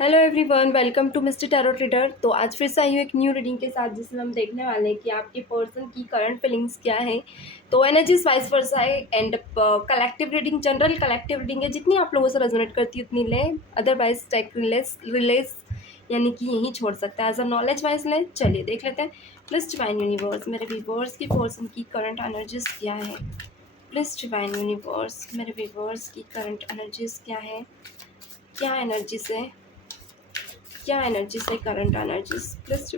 Hello everyone, welcome to mister tarot reader. तो आज फिर से आई हूँ एक न्यू रीडिंग के साथ, जिसमें हम देखने वाले हैं कि आपके पर्सन की करंट फीलिंग्स क्या है। तो एनर्जीज वाइस वर्सा है and collective reading, general collective reading है। जितनी आप लोगों से रेजोनेट करती है उतनी ले, अदरवाइज टेक रिलेस यानी कि यहीं छोड़ सकता है। एज अ नॉलेज वाइज ले, चलिए देख लेते हैं। प्लीज डिवाइन यूनिवर्स, मेरे व्यूअर्स की पर्सन की करंट एनर्जीज क्या है। प्लीज डिवाइन यूनिवर्स, मेरे व्यूअर्स की करंट एनर्जीज क्या है। क्या एनर्जी से करंट एनर्जीज प्लस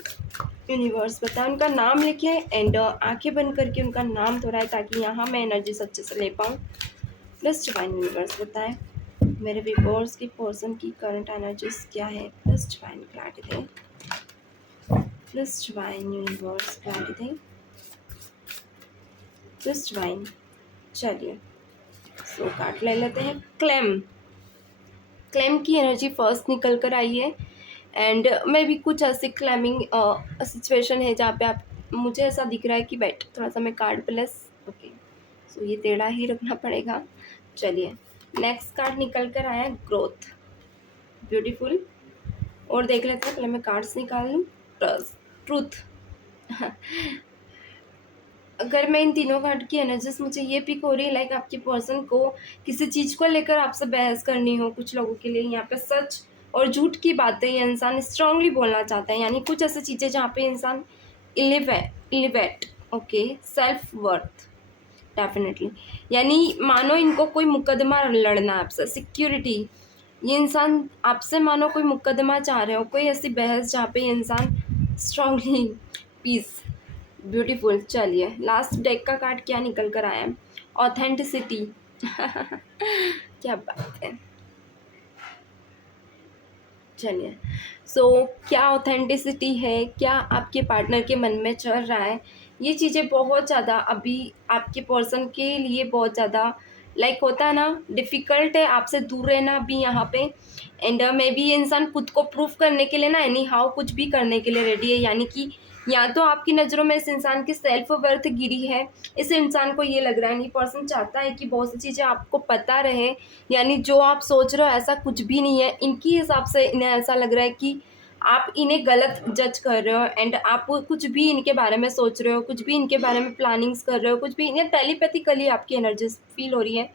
यूनिवर्स बताए। उनका नाम लिखे एंड आंखें बंद करके उनका नाम दोहराए, ताकि यहाँ मैं एनर्जीज अच्छे से ले पाऊँ। प्लस डिवाइन यूनिवर्स बताए मेरे व्यूअर्स की पर्सन की करंट एनर्जीज क्या है। प्लस डिवाइन क्लैरिटी दे, प्लस डिवाइन यूनिवर्स क्लैरिटी दे, प्लस डिवाइन। चलिए सो कार्ड ले लेते हैं। क्लेम की एनर्जी फर्स्ट निकल कर आई है एंड मे भी कुछ ऐसी क्लेमिंग सिचुएशन है जहाँ पे आप, मुझे ऐसा दिख रहा है कि बैठ थोड़ा सा मैं कार्ड प्लस ओके, सो ये टेढ़ा ही रखना पड़ेगा। चलिए नेक्स्ट कार्ड निकल कर आया ग्रोथ, ब्यूटीफुल। और देख लेते हैं, पहले मैं कार्ड्स निकाल लूँ। ट्रूथ अगर मैं इन तीनों कार्ड की एनर्जीज, मुझे ये पिक हो रही है लाइक आपकी पर्सन को किसी चीज़ को लेकर आपसे बहस करनी हो। कुछ लोगों के लिए यहाँ पे सच और झूठ की बातें ये इंसान स्ट्रांगली बोलना चाहता है, यानी कुछ ऐसी चीज़ें जहाँ पे इंसान elevate okay self worth definitely, यानी मानो इनको कोई मुकदमा लड़ना है आपसे, सिक्योरिटी। ये इंसान आपसे मानो कोई मुकदमा चाह रहे हो, कोई ऐसी बहस जहाँ पे ये इंसान स्ट्रांगली पीस, ब्यूटीफुल। चलिए लास्ट डेक का कार्ड क्या निकल कर आया है, ऑथेंटिसिटी क्या बात है। चलिए सो क्या ऑथेंटिसिटी है, क्या आपके पार्टनर के मन में चल रहा है। ये चीज़ें बहुत ज़्यादा अभी आपके पर्सन के लिए बहुत ज़्यादा लाइक होता है ना, डिफ़िकल्ट है आपसे दूर रहना भी यहाँ पे। एंड मे बी ये इंसान खुद को प्रूफ करने के लिए ना एनी हाउ कुछ भी करने के लिए रेडी है, यानी कि या तो आपकी नज़रों में इस इंसान की सेल्फ वर्थ गिरी है। इस इंसान को ये लग रहा है, ये पर्सन चाहता है कि बहुत सी चीज़ें आपको पता रहे, यानी जो आप सोच रहे हो ऐसा कुछ भी नहीं है। इनकी हिसाब से इन्हें ऐसा लग रहा है कि आप इन्हें गलत जज कर रहे हो एंड आप कुछ भी इनके बारे में सोच रहे हो, कुछ भी इनके बारे में प्लानिंग्स कर रहे हो, कुछ भी इन्हें टेलीपैथिकली आपकी एनर्जी फील हो रही है।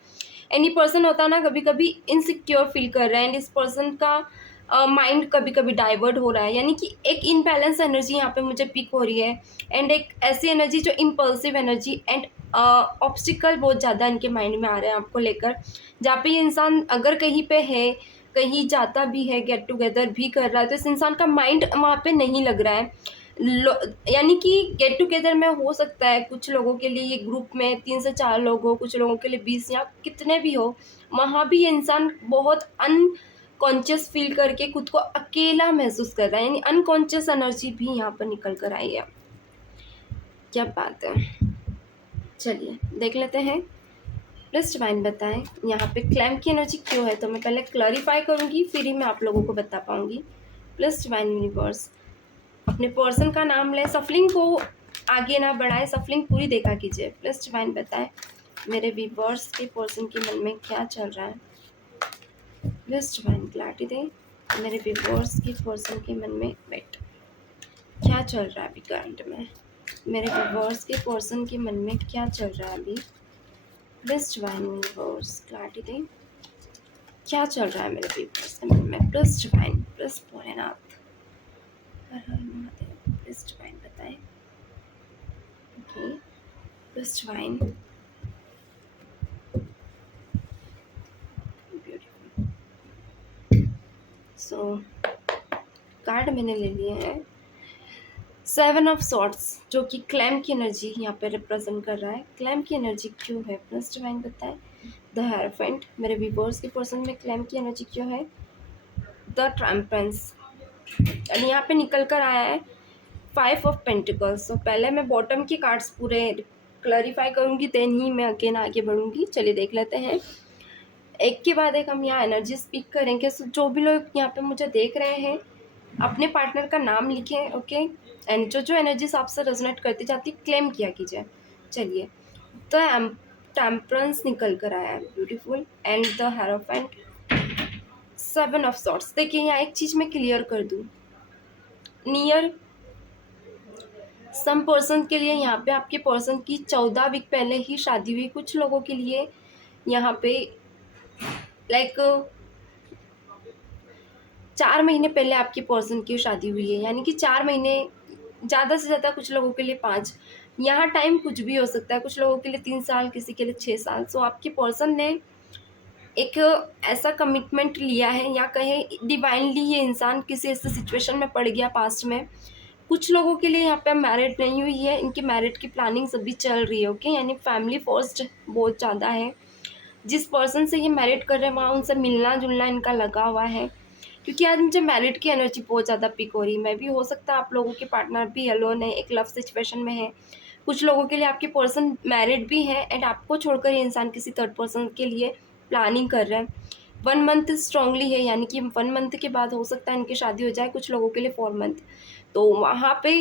एनी पर्सन होता है ना, कभी कभी इनसिक्योर फील कर रहा है एंड इस पर्सन का माइंड कभी कभी डाइवर्ट हो रहा है, यानी कि एक इनबैलेंस एनर्जी यहाँ पे मुझे पिक हो रही है। एंड एक ऐसी एनर्जी जो इम्पल्सिव एनर्जी एंड ऑब्स्टिकल बहुत ज़्यादा इनके माइंड में आ रहे हैं आपको लेकर, जहाँ पे ये इंसान अगर कहीं पे है, कहीं जाता भी है, गेट टुगेदर भी कर रहा है, तो इस इंसान का माइंड वहाँ पे नहीं लग रहा है। यानी कि गेट टुगेदर में हो सकता है कुछ लोगों के लिए ये ग्रुप में 3 से 4 लोग हो, कुछ लोगों के लिए 20 या कितने भी हो, वहाँ भी ये इंसान बहुत अनकॉन्शियस फील करके खुद को अकेला महसूस कर रहा है, यानी अनकॉन्शियस एनर्जी भी यहाँ पर निकल कर आई है। क्या बात है। चलिए देख लेते हैं। प्लीज डिवाइन बताएं यहाँ पे क्लैम की एनर्जी क्यों है। तो मैं पहले क्लैरिफाई करूँगी, फिर ही मैं आप लोगों को बता पाऊँगी। प्लीज डिवाइन यूनिवर्स, अपने पर्सन का नाम लें, सफलिंग को आगे ना बढ़ाए, सफलिंग पूरी देखा कीजिए। प्लीज डिवाइन बताएं मेरे व्यूअर्स के पर्सन के मन में क्या चल रहा है। प्लीज डिवाइन क्लैरिटी दें मेरे व्यूअर्स के पर्सन के मन में वेट क्या चल रहा है अभी करंट में। मेरे व्यूअर्स के पर्सन के मन में क्या चल रहा है अभी। प्लीज डिवाइन यूनिवर्स क्लैरिटी दें क्या चल रहा है मेरे व्यूअर्स के मन में। प्लीज डिवाइन, प्लीज भोलेनाथ, हर हर महादेव, प्लीज डिवाइन बताएं। Okay please divine, beautiful. So card मैंने ले लिए हैं 7 ऑफ सॉर्ट्स, जो कि क्लैम की एनर्जी यहाँ पे रिप्रेजेंट कर रहा है। क्लैम की एनर्जी क्यों है, प्लस डिवाइन बताएं। द हेरोफेंट, मेरे व्यूअर्स के पर्सन में क्लैम की एनर्जी क्यों है। द ट्रैम्पेंस, यानी यहाँ पे निकल कर आया है 5 ऑफ पेंटिकल्स। तो पहले मैं बॉटम के कार्ड्स पूरे क्लैरिफाई करूँगी, देन ही मैं अगेन आगे बढ़ूँगी। चलिए देख लेते हैं, एक के बाद एक हम यहाँ एनर्जी स्पीक करेंगे। सो जो भी लोग यहाँ पे मुझे देख रहे हैं, अपने पार्टनर का नाम लिखें, ओके। एंड जो जो एनर्जीज आपसे रेजोनेट करती जाती क्लेम किया कीजिए। चलिए द टेम्परेंस निकल कर आया है, beautiful. And the hierophant, 7 of swords. देखिए यहाँ एक चीज़ मैं क्लियर कर दूँ, नियर सम पर्सन के लिए यहाँ पे आपके पर्सन की 14 वीक पहले ही शादी हुई। कुछ लोगों के लिए यहाँ पे लाइक 4 महीने पहले आपके पर्सन की शादी हुई है, यानी कि 4 महीने, ज़्यादा से ज़्यादा कुछ लोगों के लिए 5। यहाँ टाइम कुछ भी हो सकता है, कुछ लोगों के लिए 3 साल, किसी के लिए 6 साल। सो आपके पर्सन ने एक ऐसा कमिटमेंट लिया है, या कहें डिवाइनली ये इंसान किसी ऐसे सिचुएशन में पड़ गया पास्ट में। कुछ लोगों के लिए यहाँ पे मैरिड नहीं हुई है, इनकी मैरिड की प्लानिंग्स अभी चल रही है, ओके। यानी फैमिली फर्स्ट बहुत ज़्यादा है। जिस पर्सन से ये मैरिड कर रहे हैं वहाँ उनसे मिलना जुलना इनका लगा हुआ है, क्योंकि आज मुझे मैरिड की एनर्जी बहुत ज़्यादा पिक हो रही है। मैं भी, हो सकता है आप लोगों के पार्टनर भी अलोन है, एक लव सिचुएशन में है। कुछ लोगों के लिए आपके पर्सन मैरिड भी है एंड आपको छोड़कर ये इंसान किसी थर्ड पर्सन के लिए प्लानिंग कर रहे हैं। 1 मंथ स्ट्रांगली है, यानी कि 1 मंथ के बाद हो सकता है इनकी शादी हो जाए, कुछ लोगों के लिए 4 मंथ। तो वहाँ पे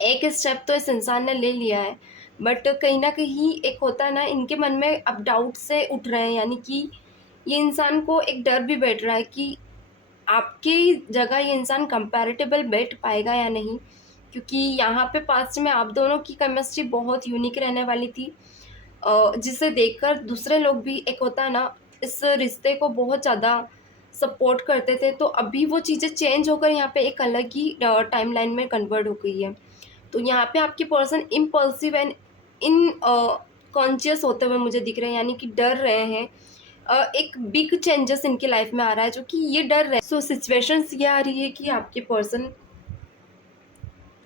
एक स्टेप तो इस इंसान ने ले लिया है, बट कहीं ना कहीं एक होता है ना, इनके मन में अब डाउट से उठ रहे हैं, यानी कि ये इंसान को एक डर भी बैठ रहा है कि आपकी जगह ये इंसान कंपैरेटिबल बैठ पाएगा या नहीं, क्योंकि यहाँ पे पास्ट में आप दोनों की केमिस्ट्री बहुत यूनिक रहने वाली थी, जिसे देखकर दूसरे लोग भी, एक होता है ना, इस रिश्ते को बहुत ज़्यादा सपोर्ट करते थे। तो अभी वो चीज़ें चेंज होकर यहाँ पे एक अलग ही टाइमलाइन में कन्वर्ट हो गई है। तो यहाँ पे आपके person impulsive and in conscious होते हुए मुझे दिख रहे हैं, यानी कि डर रहे हैं। एक बिग चेंजेस इनकी लाइफ में आ रहा है, जो कि ये डर रहे हैं। सो सिचुएशंस ये आ रही है कि आपके पर्सन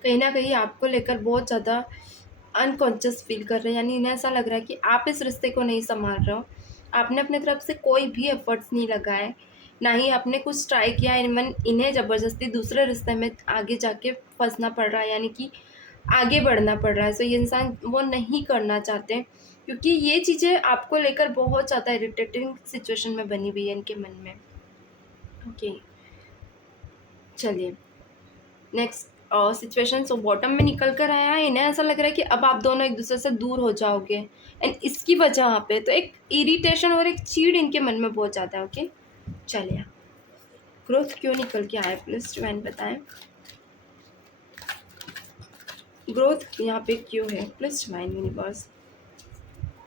कहीं ना कहीं आपको लेकर बहुत ज़्यादा अनकॉन्शियस फील कर रहे हैं, यानी इन्हें ऐसा लग रहा है कि आप इस रिश्ते को नहीं संभाल रहे हो। आपने अपने तरफ से कोई भी एफर्ट्स नहीं लगाए, ना ही आपने कुछ ट्राई किया। इवन इन्हें ज़बरदस्ती दूसरे रिश्ते में आगे जाके फंसना पड़ रहा है, यानी कि आगे बढ़ना पड़ रहा है। सो ये इंसान वो नहीं करना चाहते, क्योंकि ये चीज़ें आपको लेकर बहुत ज़्यादा इरिटेटिंग सिचुएशन में बनी हुई है इनके मन में, ओके। चलिए नेक्स्ट सिचुएशन। सो बॉटम में निकल कर आया है, इन्हें ऐसा लग रहा है कि अब आप दोनों एक दूसरे से दूर हो जाओगे, एंड इसकी वजह पे तो एक इरिटेशन और एक चीड़ इनके मन में बहुत ज़्यादा है, ओके। चलिए ग्रोथ क्यों निकल के आया, प्लीज डिवाइन बताएं, ग्रोथ यहाँ पे क्यों है, प्लीज डिवाइन यूनिवर्स,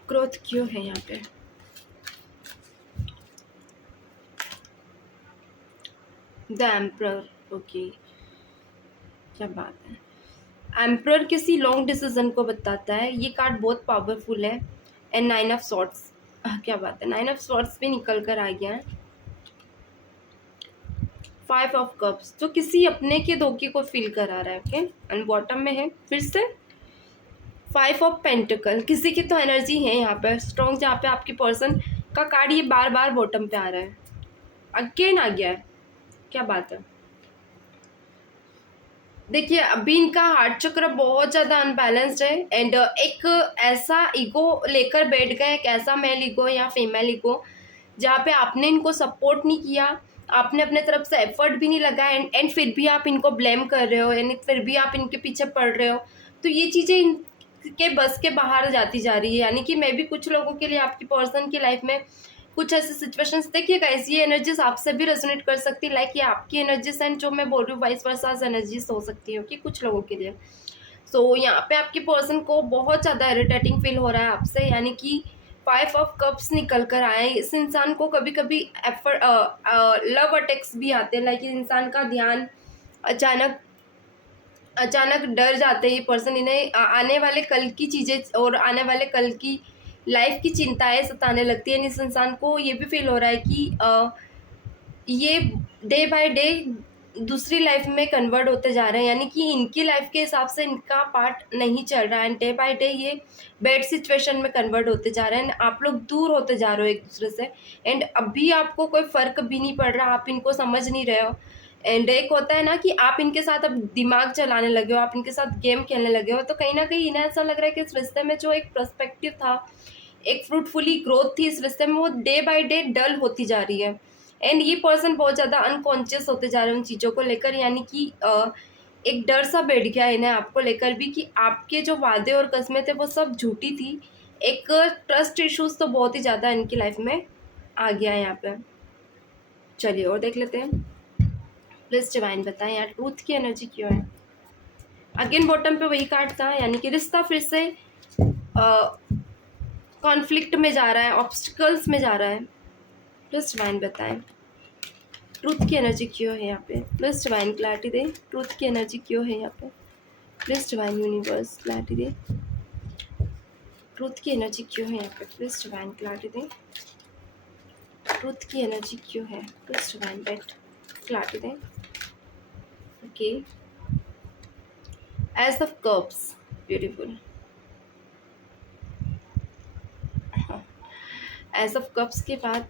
ग्रोथ क्यों है यहाँ पे। द एम्परर, ओके, क्या बात है। एम्परर किसी लॉन्ग डिसीजन को बताता है, ये कार्ड बहुत पावरफुल है। एंड 9 ऑफ सॉर्ट्स, क्या बात है, 9 ऑफ सॉर्ट्स भी निकल कर आ गया है। 5 ऑफ कप्स, जो किसी अपने के धोखे को फील करा रहा है, ओके। एंड बॉटम में है फिर से 5 ऑफ पेंटिकल, किसी की तो एनर्जी है यहाँ पर स्ट्रॉन्ग, जहाँ पे आपके पर्सन का कार्ड ये बार बार बॉटम पे आ रहा है, अगेन आ गया है, क्या बात है। देखिए अभी इनका हार्ट चक्र बहुत ज़्यादा अनबैलेंस्ड है, एंड एक ऐसा ईगो लेकर बैठ गए, एक ऐसा मेल ईगो या फीमेल ईगो, जहाँ पे आपने इनको सपोर्ट नहीं किया, आपने अपने तरफ से एफर्ट भी नहीं लगाया, एंड फिर भी आप इनको ब्लेम कर रहे हो, यानी फिर भी आप इनके पीछे पड़ रहे हो। तो ये चीज़ें इनके बस के बाहर जाती जा रही है, यानी कि मैं भी कुछ लोगों के लिए आपकी पर्सन की लाइफ में कुछ ऐसे सिचुएशंस देखिएगा, ऐसी एनर्जीज आपसे भी रेजोनेट कर सकती है, लाइक ये आपकी एनर्जीज एंड जो मैं बोल रही हूँ वाइस वर्सा एनर्जीज हो सकती है कि कुछ लोगों के लिए। सो यहाँ पे आपके पर्सन को बहुत ज़्यादा इरिटेटिंग फील हो रहा है आपसे, यानी कि 5 ऑफ कप्स निकल कर आए। इस इंसान को कभी कभी लव अटैक्स भी आते हैं, लाइक इंसान का ध्यान अचानक अचानक डर जाते हैं ये पर्सन, इन्हें आने वाले कल की चीज़ें और आने वाले कल की लाइफ की चिंताएं सताने लगती है। इस इंसान को ये भी फील हो रहा है कि ये डे बाय डे दूसरी लाइफ में कन्वर्ट होते जा रहे हैं, यानी कि इनकी लाइफ के हिसाब से इनका पार्ट नहीं चल रहा है, एंड डे बाय डे ये बैड सिचुएशन में कन्वर्ट होते जा रहे हैं, आप लोग दूर होते जा रहे हो एक दूसरे से, एंड अभी आपको कोई फ़र्क भी नहीं पड़ रहा, आप इनको समझ नहीं रहे हो। एंड एक होता है ना कि आप इनके साथ अब दिमाग चलाने लगे हो, आप इनके साथ गेम खेलने लगे हो, तो कहीं ना कहीं इन्हें ऐसा लग रहा है कि इस रिश्ते में जो एक पर्सपेक्टिव था, एक फ्रूटफुली ग्रोथ थी इस रिश्ते में, वो डे बाय डे डल होती जा रही है। एंड ये पर्सन बहुत ज़्यादा अनकॉन्शियस होते जा रहे हैं उन चीज़ों को लेकर, यानी कि एक डर सा बैठ गया है इन्हें आपको लेकर भी, कि आपके जो वादे और कस्में थे वो सब झूठी थी। एक ट्रस्ट इश्यूज तो बहुत ही ज़्यादा इनकी लाइफ में आ गया है यहाँ पे। चलिए और देख लेते हैं। प्लीज डिवाइन बताएं यार ट्रूथ की एनर्जी क्यों है। अगेन बॉटम पे वही कार्ड था, यानी कि रिश्ता फिर से कॉन्फ्लिक्ट में जा रहा है, ऑब्स्टिकल्स में जा रहा है। प्लीज डिवाइन बताएं ट्रूथ की एनर्जी क्यों है यहाँ पे। प्लीज डिवाइन क्लैरिटी दे, ट्रूथ की एनर्जी क्यों है यहाँ पे। प्लीज डिवाइन यूनिवर्स क्लैरिटी दे, ट्रूथ की एनर्जी क्यों है यहाँ पे। प्लीज डिवाइन क्लैरिटी दे, ट्रूथ की एनर्जी क्यों है। प्लीज डिवाइन बेट क्लैरिटी दे। Okay, ace of cups, beautiful. Ace of cups के बाद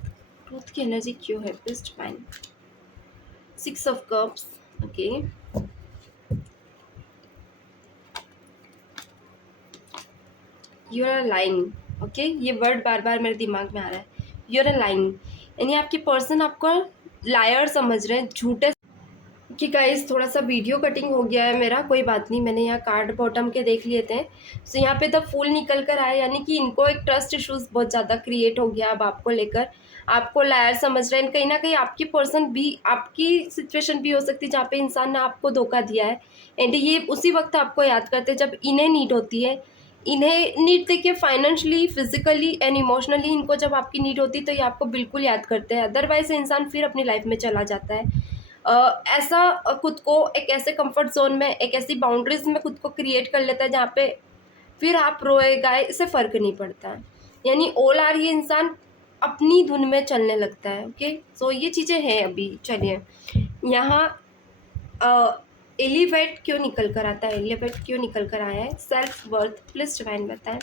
ट्रूथ की एनर्जी क्यों है। Please divine six of cups. Okay, you are lying. Okay, ये वर्ड बार बार मेरे दिमाग में आ रहा है, यू आर लाइंग, यानी आपके पर्सन आपको लायर समझ रहे हैं, झूठे। कि गाइस थोड़ा सा वीडियो कटिंग हो गया है मेरा, कोई बात नहीं, मैंने यहाँ कार्ड बॉटम के देख लिए थे। सो यहाँ पे द फूल निकल कर आया, यानी कि इनको एक ट्रस्ट इश्यूज बहुत ज़्यादा क्रिएट हो गया अब आपको लेकर, आपको लायर समझ रहे हैं। कहीं ना कहीं आपकी पर्सन भी, आपकी सिचुएशन भी हो सकती है जहाँ पे इंसान ने आपको धोखा दिया है, एंड ये उसी वक्त आपको याद करते हैं जब इन्हें नीड होती है। इन्हें नीड देखिए फाइनेंशियली, फिजिकली एंड इमोशनली, इनको जब आपकी नीड होती है तो ये आपको बिल्कुल याद करते हैं, अदरवाइज इंसान फिर अपनी लाइफ में चला जाता है। ऐसा खुद को एक ऐसे कंफर्ट जोन में, एक ऐसी बाउंड्रीज में खुद को क्रिएट कर लेता है जहाँ पे फिर आप रोए गाए इससे फ़र्क नहीं पड़ता है, यानी ऑल आर ये इंसान अपनी धुन में चलने लगता है। ओके, सो ये चीज़ें हैं अभी। चलिए यहाँ एलिवेट क्यों निकल कर आता है, एलिवेट क्यों निकल कर आया है। सेल्फ वर्थ, प्लीज डिवाइन बताएं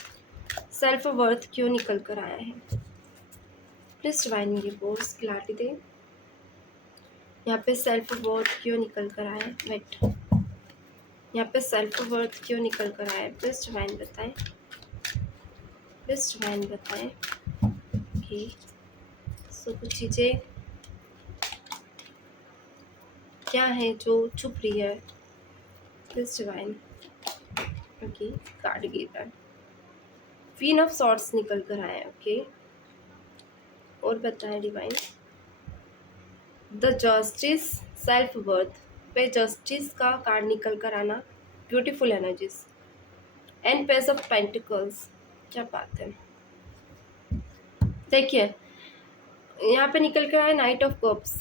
सेल्फ वर्थ क्यों निकल कर आया है। प्लीज डिवाइन ये बोर्स क्लैरिटी दे, यहाँ पे सेल्फ वर्थ क्यों निकल कर आया है। वेट, यहाँ पे सेल्फ वर्थ क्यों निकल कर आया है। प्लीज डिवाइन बताएं, प्लीज डिवाइन बताएं। ओके, सो कुछ चीज़ें क्या है जो छुप रही है। Please divine. Okay, card giver, queen of swords निकल कर आया है। ओके, और बताएं divine. The justice, self worth पे जस्टिस का कार्ड निकल कर आना, beautiful energies and page of pentacles, क्या बात है। देखिए यहाँ पे निकल कर आया नाइट ऑफ कप्स।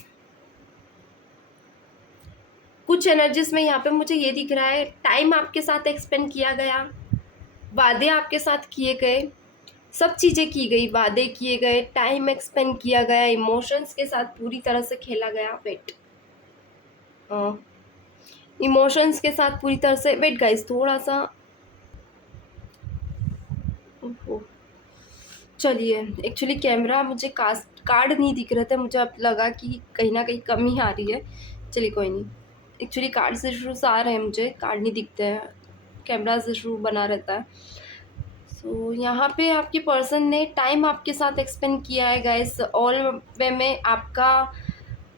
कुछ एनर्जीज में यहाँ पे मुझे ये दिख रहा है टाइम आपके साथ एक्सपेंड किया गया, वादे आपके साथ किए गए, सब चीज़ें की गई, वादे किए गए, टाइम एक्सपेंड किया गया, इमोशंस के साथ पूरी तरह से खेला गया। वेट, इमोशंस के साथ पूरी तरह से, वेट गाइस थोड़ा सा, चलिए एक्चुअली कैमरा मुझे कार्ड नहीं दिख रहे थे, मुझे अब लगा कि कहीं ना कहीं कमी आ रही है। चलिए कोई नहीं, एक्चुअली कार्ड से इशूज आ रहे हैं, मुझे कार्ड नहीं दिखते हैं, कैमरा से इशू बना रहता है। सो यहाँ पे आपकी पर्सन ने टाइम आपके साथ एक्सपेंड किया है गाइस, ऑल वे में आपका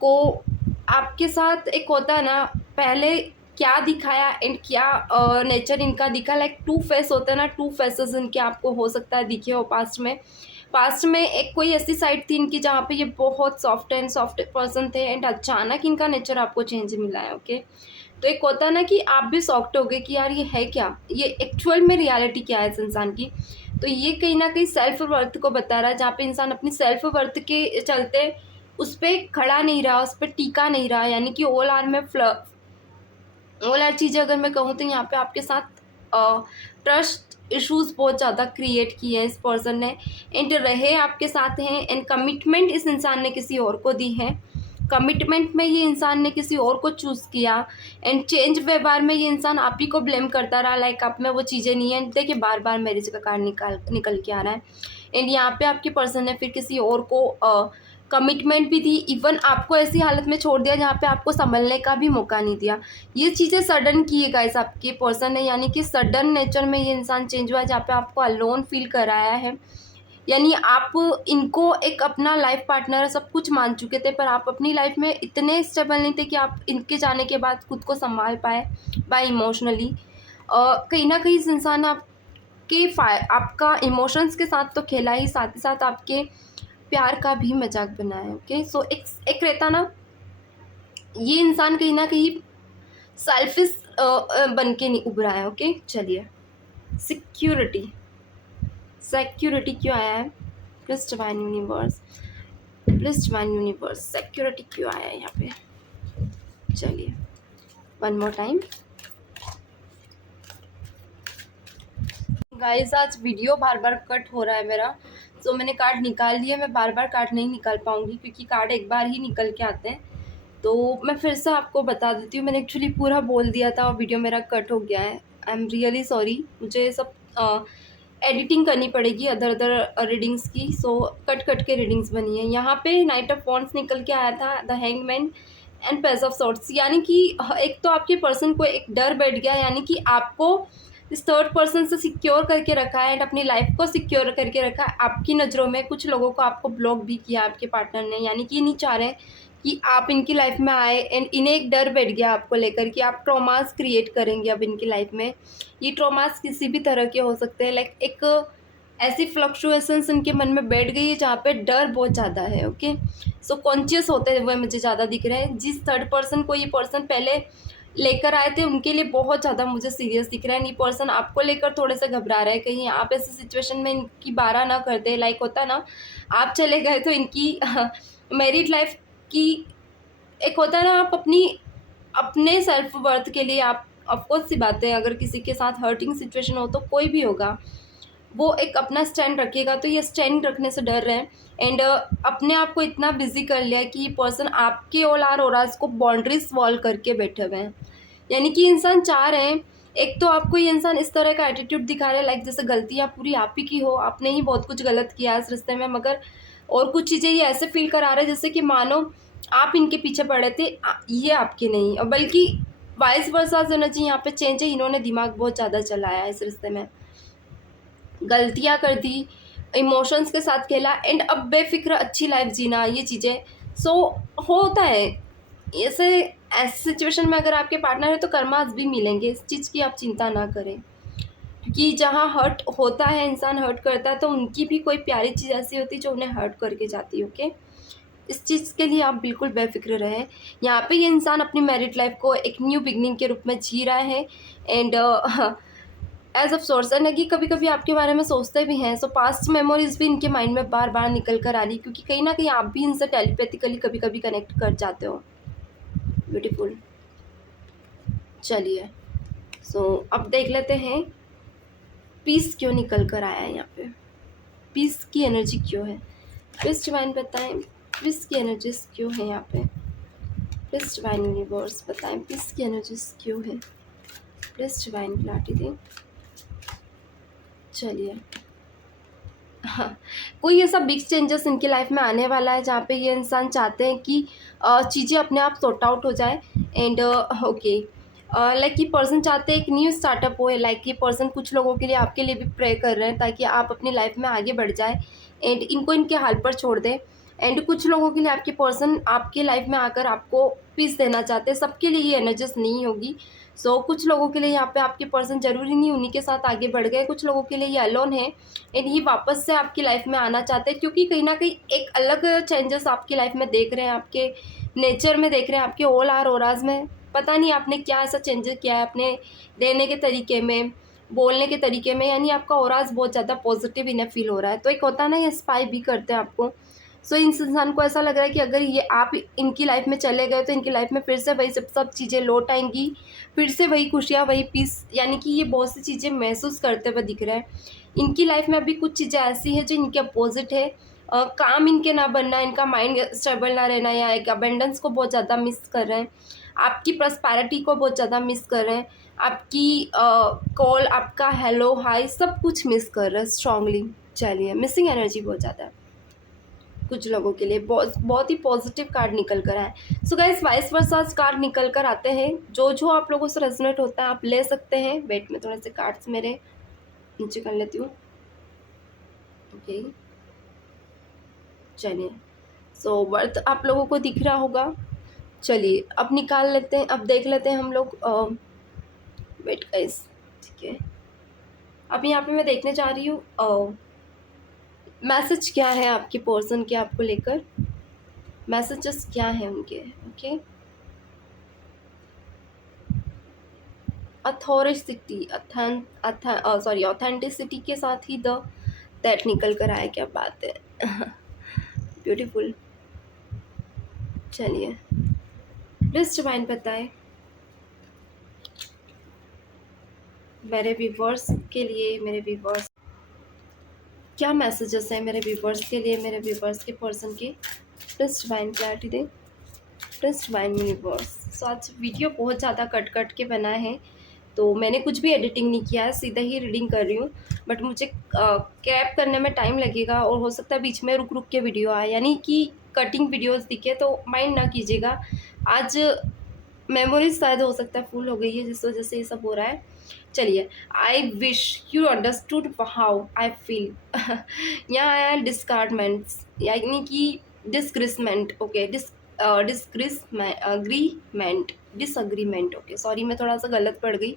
को आपके साथ एक होता है ना, पहले क्या दिखाया एंड क्या नेचर इनका दिखा, लाइक टू फेस होता है ना, टू फेसेस इनके आपको हो सकता है दिखे हो पास्ट में एक कोई ऐसी साइड थी इनकी जहाँ पे ये बहुत सॉफ्ट पर्सन थे एंड अचानक इनका नेचर आपको चेंज मिला है। ओके, तो एक होता है ना कि आप भी सॉफ्ट हो गए कि यार ये है क्या, ये एक्चुअल में रियलिटी क्या है इस इंसान की। तो ये कहीं ना कहीं सेल्फ वर्थ को बता रहा है, जहाँ पे इंसान अपनी सेल्फ वर्थ के चलते उस पर खड़ा नहीं रहा, उस पर टीका नहीं रहा, यानी कि ऑल आर में ऑल आर चीज़ें अगर मैं कहूँ तो यहाँ पे आपके साथ ट्रस्ट इश्यूज बहुत ज़्यादा क्रिएट किए हैं इस पर्सन ने, एंड रहे आपके साथ हैं, एंड कमिटमेंट इस इंसान ने किसी और को दी है, कमिटमेंट में ये इंसान ने किसी और को चूज़ किया, एंड चेंज व्यवहार में ये इंसान आप ही को ब्लेम करता रहा, लाइक आप में वो चीज़ें नहीं है। देखिए बार बार मैरिज का कार्ड निकल के आ रहा है, एंड यहाँ पे आपके पर्सन ने फिर किसी और को कमिटमेंट भी दी, इवन आपको ऐसी हालत में छोड़ दिया जहाँ पे आपको संभलने का भी मौका नहीं दिया। ये चीज़ें सडन की है गाइस आपके पर्सन ने, यानी कि सडन नेचर में ये इंसान चेंज हुआ है, जहाँ पे आपको अलोन फील कराया है, यानी आप इनको एक अपना लाइफ पार्टनर सब कुछ मान चुके थे, पर आप अपनी लाइफ में इतने स्टेबल नहीं थे कि आप इनके जाने के बाद खुद को संभाल पाए बाय इमोशनली। कहीं ना कहीं इस इंसान ने आपका इमोशंस के साथ तो खेला ही, साथ ही साथ आपके प्यार का भी मजाक बनाया। ओके, सो एक रहता ना, ये इंसान कहीं ना कहीं सेल्फिश बन के नहीं उभरा है। ओके, चलिए सिक्योरिटी, सिक्योरिटी क्यों आया है? Plus divine universe, plus divine universe, security क्यों आया है यहाँ पे? चलिए वन मोर टाइम गाइस, आज वीडियो बार बार कट हो रहा है मेरा, तो मैंने कार्ड निकाल लिया। मैं बार बार कार्ड नहीं निकाल पाऊंगी क्योंकि कार्ड एक बार ही निकल के आते हैं। तो मैं फिर से आपको बता देती हूँ, मैंने एक्चुअली पूरा बोल दिया था और वीडियो मेरा कट हो गया है। आई एम रियली सॉरी, मुझे सब एडिटिंग करनी पड़ेगी अदर अदर रीडिंग्स की, सो कट कट के रीडिंग्स बनी है। यहाँ पे नाइट ऑफ वॉन्ड्स निकल के आया था, the hangman and page of swords, यानी कि एक तो आपके पर्सन को एक डर बैठ गया, यानी कि आपको इस थर्ड पर्सन से सिक्योर करके रखा है एंड अपनी लाइफ को सिक्योर करके रखा है आपकी नज़रों में। कुछ लोगों को आपको ब्लॉक भी किया आपके पार्टनर ने, यानी कि ये नहीं चाह रहे कि आप इनकी लाइफ में आए एंड इन्हें एक डर बैठ गया आपको लेकर कि आप ट्रॉमास क्रिएट करेंगे अब इनकी लाइफ में। ये ट्रॉमास किसी भी तरह के हो सकते हैं, लाइक एक ऐसी फ्लक्चुएशंस इनके मन में बैठ गई है जहाँ पे डर बहुत ज़्यादा है। ओके, सो कॉन्शियस होते हुए मुझे ज़्यादा दिख रहे हैं। जिस थर्ड पर्सन को ये पर्सन पहले लेकर आए थे उनके लिए बहुत ज़्यादा मुझे सीरियस दिख रहा है। ये पर्सन आपको लेकर थोड़े से घबरा रहा है, कहीं आप ऐसी सिचुएशन में इनकी बारह ना कर दे। लाइक होता ना, आप चले गए तो इनकी मैरिड लाइफ की एक होता है ना, आप अपने सेल्फ वर्थ के लिए आप ऑफकोर्स सी बात है, अगर किसी के साथ हर्टिंग सिचुएशन हो तो कोई भी होगा वो एक अपना स्टैंड रखेगा, तो ये स्टैंड रखने से डर रहे हैं एंड अपने आप को इतना बिजी कर लिया कि ये पर्सन आपके और को बाउंड्रीज वॉल करके बैठे हुए हैं। यानी कि इंसान चाह रहे हैं, एक तो आपको ये इंसान इस तरह का एटीट्यूड दिखा रहा है, लाइक जैसे गलतियाँ पूरी आप ही की हो, आपने ही बहुत कुछ गलत किया इस रिश्ते में, मगर और कुछ चीज़ें ये ऐसे फील करा रहे हैं जैसे कि मानो आप इनके पीछे पड़े थे, ये आपके नहीं, और बल्कि वाइस वर्सा एनर्जी यहाँ पे चेंज है। इन्होंने दिमाग बहुत ज़्यादा चलाया है इस रिश्ते में, गलतियाँ कर दी, इमोशंस के साथ खेला एंड अब बेफिक्र अच्छी लाइफ जीना, ये चीज़ें सो होता है। ऐसे ऐसी सिचुएशन में अगर आपके पार्टनर है तो कर्मास भी मिलेंगे, इस चीज़ की आप चिंता ना करें, क्योंकि जहाँ हर्ट होता है, इंसान हर्ट करता है, तो उनकी भी कोई प्यारी चीज़ ऐसी होती है जो उन्हें हर्ट करके जाती है। ओके, इस चीज़ के लिए आप बिल्कुल बेफिक्र रहें। यहाँ पे ये इंसान अपनी मैरिड लाइफ को एक न्यू बिगनिंग के रूप में जी रहा है एंड एज ऑफ सोर्स है कि कभी कभी आपके बारे में सोचते भी हैं, सो पास्ट मेमोरीज भी इनके माइंड में बार बार निकल कर आ रही, क्योंकि कहीं ना कहीं आप भी इनसे टेलीपैथिकली कभी कभी कनेक्ट कर जाते हो। ब्यूटीफुल, चलिए सो अब देख लेते हैं पीस क्यों निकल कर आया है यहाँ पे, पीस की एनर्जी क्यों है। प्लीज डिवाइन बताएं पीस की एनर्जीज क्यों है यहाँ पे। प्लीज डिवाइन यूनिवर्स बताएं पीस की एनर्जीज क्यों है। प्लीज डिवाइन क्लैरिटी दें। चलिए हाँ, कोई ऐसा बिग चेंजेस इनकी लाइफ में आने वाला है जहाँ पे ये इंसान चाहते हैं कि चीज़ें अपने आप सॉर्ट आउट हो जाए एंड ओके, लाइक ये पर्सन चाहते हैं एक न्यू स्टार्टअप हो, लाइक ये पर्सन कुछ लोगों के लिए आपके लिए भी प्रे कर रहे हैं ताकि आप अपनी लाइफ में आगे बढ़ जाए एंड इनको इनके हाल पर छोड़ दें। एंड कुछ लोगों के लिए आपके पर्सन आपके लाइफ में आकर आपको पीस देना चाहते हैं, सबके लिए ये एनर्जीज नहीं होगी। सो कुछ लोगों के लिए यहाँ पे आपके पर्सन जरूरी नहीं उन्हीं के साथ आगे बढ़ गए, कुछ लोगों के लिए ये अलोन है एंड ये वापस से आपकी लाइफ में आना चाहते हैं, क्योंकि कहीं ना कहीं एक अलग चेंजेस आपकी लाइफ में देख रहे हैं, आपके नेचर में देख रहे हैं, आपके ऑल आर ओराज में। पता नहीं आपने क्या ऐसा चेंजेस किया है अपने रहने के तरीके में, बोलने के तरीके में, यानी आपका ओराज बहुत ज़्यादा पॉजिटिव इन्हें फील हो रहा है। तो एक होता है ना, ये स्पाई भी करते हैं आपको। सो इस इंसान को ऐसा लग रहा है कि अगर ये आप इनकी लाइफ में चले गए तो इनकी लाइफ में फिर से वही सब चीज़ें लौट आएंगी, फिर से वही खुशियाँ, वही पीस, यानी कि ये बहुत सी चीज़ें महसूस करते हुए दिख रहा है। इनकी लाइफ में अभी कुछ चीज़ें ऐसी हैं जो इनके अपोजिट है, काम इनके ना बनना, इनका माइंड स्टेबल ना रहना, या एक अबेंडेंस को बहुत ज़्यादा मिस कर रहे हैं, आपकी प्रॉस्पेरिटी को बहुत ज़्यादा मिस कर रहे हैं, आपकी कॉल, आपका हेलो हाय सब कुछ मिस कर रहे हैं स्ट्रांगली। चलिए, मिसिंग एनर्जी बहुत ज़्यादा है कुछ लोगों के लिए, बहुत ही पॉजिटिव कार्ड निकल कर आए। So guys, vice versa card निकल कर आते हैं, जो आप लोगों से रेजोनेट होता है आप ले सकते हैं। वेट में थोड़े से कार्ड्स मेरे नीचे कर लेती हूँ। ओके, चलिए सो वर्थ आप लोगों को दिख रहा होगा। चलिए अब निकाल लेते हैं, अब देख लेते हैं हम लोग। वेट गाइस, ठीक है, अब यहाँ पे मैं देखने जा रही हूँ मैसेज क्या है आपके पर्सन के आपको लेकर, मैसेजेस क्या है उनके? ओके, अथॉरिसिटी, सॉरी ऑथेंटिसिटी के साथ ही द दैट निकल कर आया, क्या बात है। ब्यूटीफुल। चलिए प्लीज डिवाइन बताएं मेरे व्यूवर्स के लिए, मेरे व्यूवर्स क्या मैसेजेस हैं मेरे व्यूवर्स के लिए, मेरे व्यूवर्स के पर्सन के। प्लीज डिवाइन क्लैरिटी दे, प्लीज डिवाइन व्यूवर्स। सो आज वीडियो बहुत ज़्यादा कट कट के बना है, तो मैंने कुछ भी एडिटिंग नहीं किया है, सीधा ही रीडिंग कर रही हूँ। बट मुझे क्रैप करने में टाइम लगेगा और हो सकता है बीच में रुक रुक के वीडियो आए, यानी कि कटिंग वीडियोस दिखे, तो माइंड ना कीजिएगा। आज मेमोरीज शायद हो सकता है फुल हो गई है, जिस वजह से ये सब हो रहा है। चलिए, I wish you understood how I feel. यहाँ आया डिस्कार्डमेंट्स, यानी कि डिसग्रीसमेंट। Okay, disagreement. ओके, सॉरी मैं थोड़ा सा गलत पड़ गई।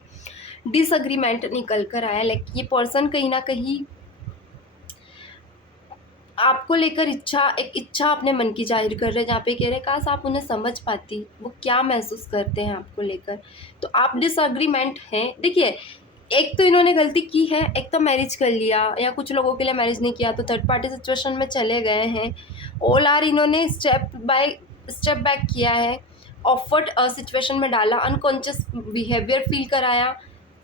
डिसअग्रीमेंट निकल कर आया, लाइक ये पर्सन कहीं ना कहीं आपको लेकर एक इच्छा अपने मन की जाहिर कर रहे हैं, जहाँ पे कह रहे हैं काश आप उन्हें समझ पाती, वो क्या महसूस करते हैं आपको लेकर। तो आप डिसअग्रीमेंट हैं। देखिए, एक तो इन्होंने गलती की है, एक तो मैरिज कर लिया, या कुछ लोगों के लिए मैरिज नहीं किया तो थर्ड पार्टी सिचुएशन में चले गए हैं। ऑल आर इन्होंने स्टेप बैक किया है, ऑफर्ड सिचुएशन में डाला, अनकॉन्शियस बिहेवियर फील कराया।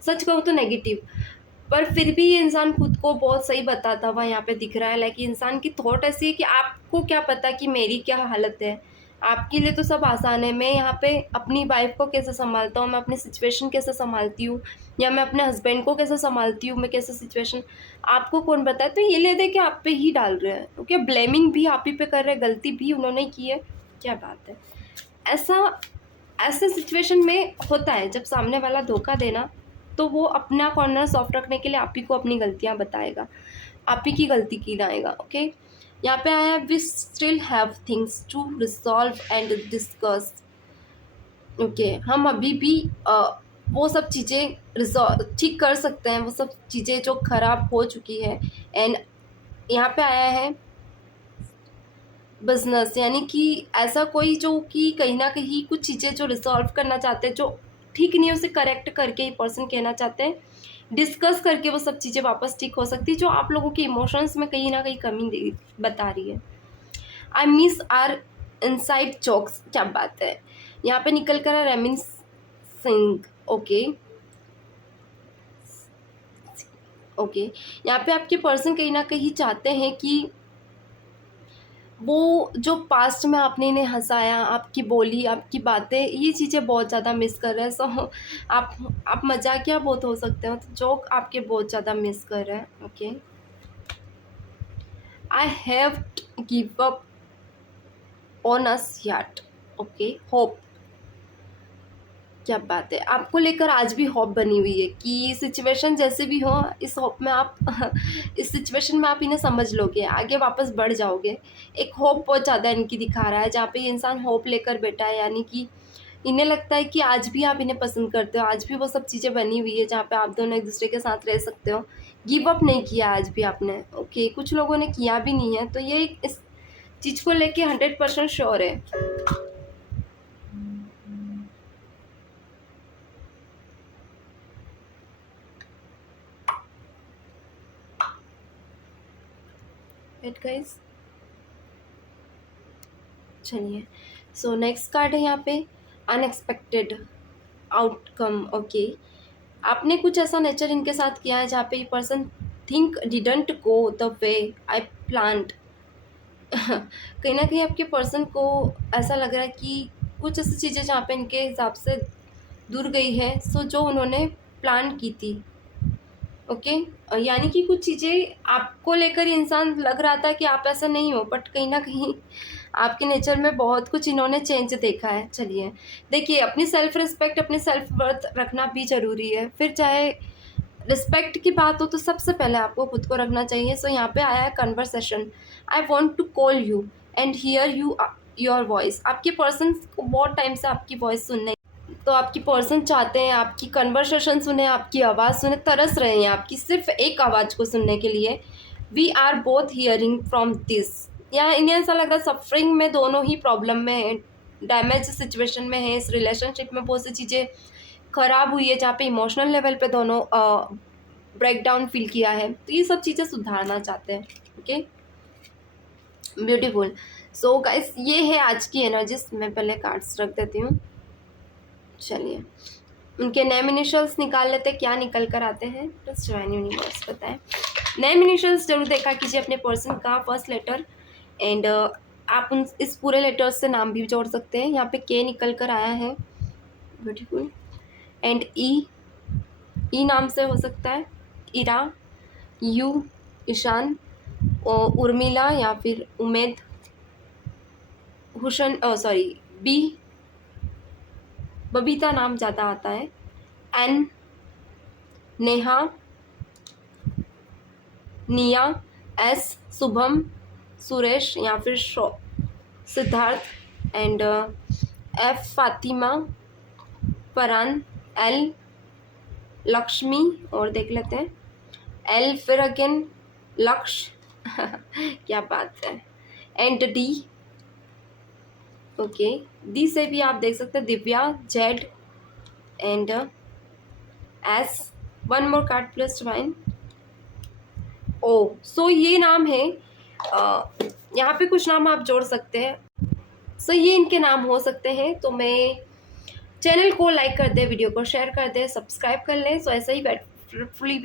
सच कहूँ तो नेगेटिव, पर फिर भी ये इंसान खुद को बहुत सही बताता हुआ यहाँ पे दिख रहा है। लाइक इंसान की थॉट ऐसी है कि आपको क्या पता कि मेरी क्या हालत है, आपके लिए तो सब आसान है। मैं यहाँ पे अपनी वाइफ को कैसे संभालता हूँ, मैं अपनी सिचुएशन कैसे संभालती हूँ, या मैं अपने हस्बैंड को कैसे संभालती हूँ, मैं कैसे सिचुएशन, आपको कौन बताए। तो ये ले दे कि आप पे ही डाल रहे हैं, ओके, ब्लेमिंग भी आप ही पे कर रहे हैं, गलती भी उन्होंने की है। क्या बात है। ऐसे सिचुएशन में होता है जब सामने वाला धोखा देना, तो वो अपना कॉर्नर सॉफ्ट रखने के लिए आप ही को अपनी गलतियां बताएगा, आप ही की गलती की लाएगा। ओके, यहाँ पे आया we still have things to resolve and discuss. Okay, हम अभी भी वो सब चीज़ें रिजॉल्व ठीक कर सकते हैं, वो सब चीज़ें जो खराब हो चुकी है। एंड यहाँ पे आया है बिजनेस, यानी कि ऐसा कोई जो कि कहीं ना कहीं कुछ चीज़ें जो रिजॉल्व करना चाहते हैं, जो ठीक नहीं है उसे करेक्ट करके ये पर्सन कहना चाहते हैं, डिस्कस करके वो सब चीज़ें वापस ठीक हो सकती है, जो आप लोगों के इमोशंस में कहीं ना कहीं कमी बता रही है। I miss our inside jokes, क्या बात है। यहाँ पे निकल कर रेमिन सिंह। ओके ओके, यहाँ पे आपके पर्सन कहीं ना कहीं चाहते हैं कि वो जो पास्ट में आपने इन्हें हंसाया, आपकी बोली, आपकी बातें, ये चीज़ें बहुत ज़्यादा मिस कर रहे हैं। सो आप मजाकिया बहुत हो सकते हो, तो जोक आपके बहुत ज़्यादा मिस कर रहे हैं। Okay, I have give up on us yet. Okay, hope, क्या बात है। आपको लेकर आज भी होप बनी हुई है कि सिचुएशन जैसे भी हो, इस होप में आप इस सिचुएशन में आप इन्हें समझ लोगे, आगे वापस बढ़ जाओगे। एक होप बहुत ज़्यादा इनकी दिखा रहा है, जहाँ पे ये इंसान होप लेकर बैठा है, यानी कि इन्हें लगता है कि आज भी आप इन्हें पसंद करते हो, आज भी वो सब चीज़ें बनी हुई है जहाँ पे आप दोनों एक दूसरे के साथ रह सकते हो। गिव अप नहीं किया आज भी आपने। ओके, कुछ लोगों ने किया भी नहीं है, तो ये इस चीज़ को लेके 100% श्योर है। राइट गाइस, चलिए, सो नेक्स्ट कार्ड है यहाँ पे अनएक्सपेक्टेड आउटकम। ओके, आपने कुछ ऐसा नेचर इनके साथ किया है जहाँ पे ये person think didn't go the way I planned. कहीं ना कहीं आपके पर्सन को ऐसा लग रहा है कि कुछ ऐसी चीज़ें जहाँ पे इनके हिसाब से दूर गई है, सो जो उन्होंने प्लान की थी। ओके, यानी कि कुछ चीज़ें आपको लेकर इंसान लग रहा था कि आप ऐसा नहीं हो, बट कहीं ना कहीं आपके नेचर में बहुत कुछ इन्होंने चेंज देखा है। चलिए, देखिए, अपनी सेल्फ रिस्पेक्ट, अपनी सेल्फ वर्थ रखना भी ज़रूरी है। फिर चाहे रिस्पेक्ट की बात हो तो सबसे पहले आपको खुद को रखना चाहिए। सो यहाँ पे आया है conversation. I want to call you and hear you your voice. आपके पर्सन को बहुत टाइम से आपकी वॉइस सुनने, तो आपकी पर्सन चाहते हैं आपकी कन्वर्सेशन सुने, आपकी आवाज़ सुने, तरस रहे हैं आपकी सिर्फ एक आवाज़ को सुनने के लिए। We are both hearing from this. यहाँ इन्हें ऐसा लग रहा है सफरिंग में दोनों ही प्रॉब्लम में है, डैमेज सिचुएशन में है, इस रिलेशनशिप में बहुत सी चीज़ें खराब हुई है जहाँ पे इमोशनल लेवल पे दोनों ब्रेक डाउन फील किया है, तो ये सब चीज़ें सुधारना चाहते हैं। Okay, beautiful. सो गाइस, ये है आज की एनर्जीज। मैं पहले कार्ड्स रख देती हूँ। चलिए उनके नेम इनिशियल्स निकाल लेते हैं, क्या निकल कर आते हैं, बस डिवाइन यूनिवर्स बताएं। नेम इनिशियल्स जरूर देखा कीजिए अपने पर्सन का फर्स्ट लेटर, एंड आप उन इस पूरे लेटर्स से नाम भी जोड़ सकते हैं। यहाँ पे के निकल कर आया है, ब्यूटीफुल। एंड ई नाम से हो सकता है इरा, यू ईशान, उर्मिला या फिर उमेद, हुसन सॉरी बी बबीता नाम ज़्यादा आता है, एन नेहा, निया, एस शुभम, सुरेश या फिर Siddharth, and F Fatima, Farhan, L Lakshmi, और देख लेते हैं एल फिर अगेन लक्ष्य क्या बात है, एंड डी। ओके, डी से भी आप देख सकते हैं Divya, Z, and S. One more card plus divine. Oh, so ये नाम है, यहाँ पे कुछ नाम आप जोड़ सकते हैं। सो ये इनके नाम हो सकते हैं। तो मैं चैनल को लाइक कर दे, वीडियो को शेयर कर दे, सब्सक्राइब कर लें। सो ऐसा ही फुली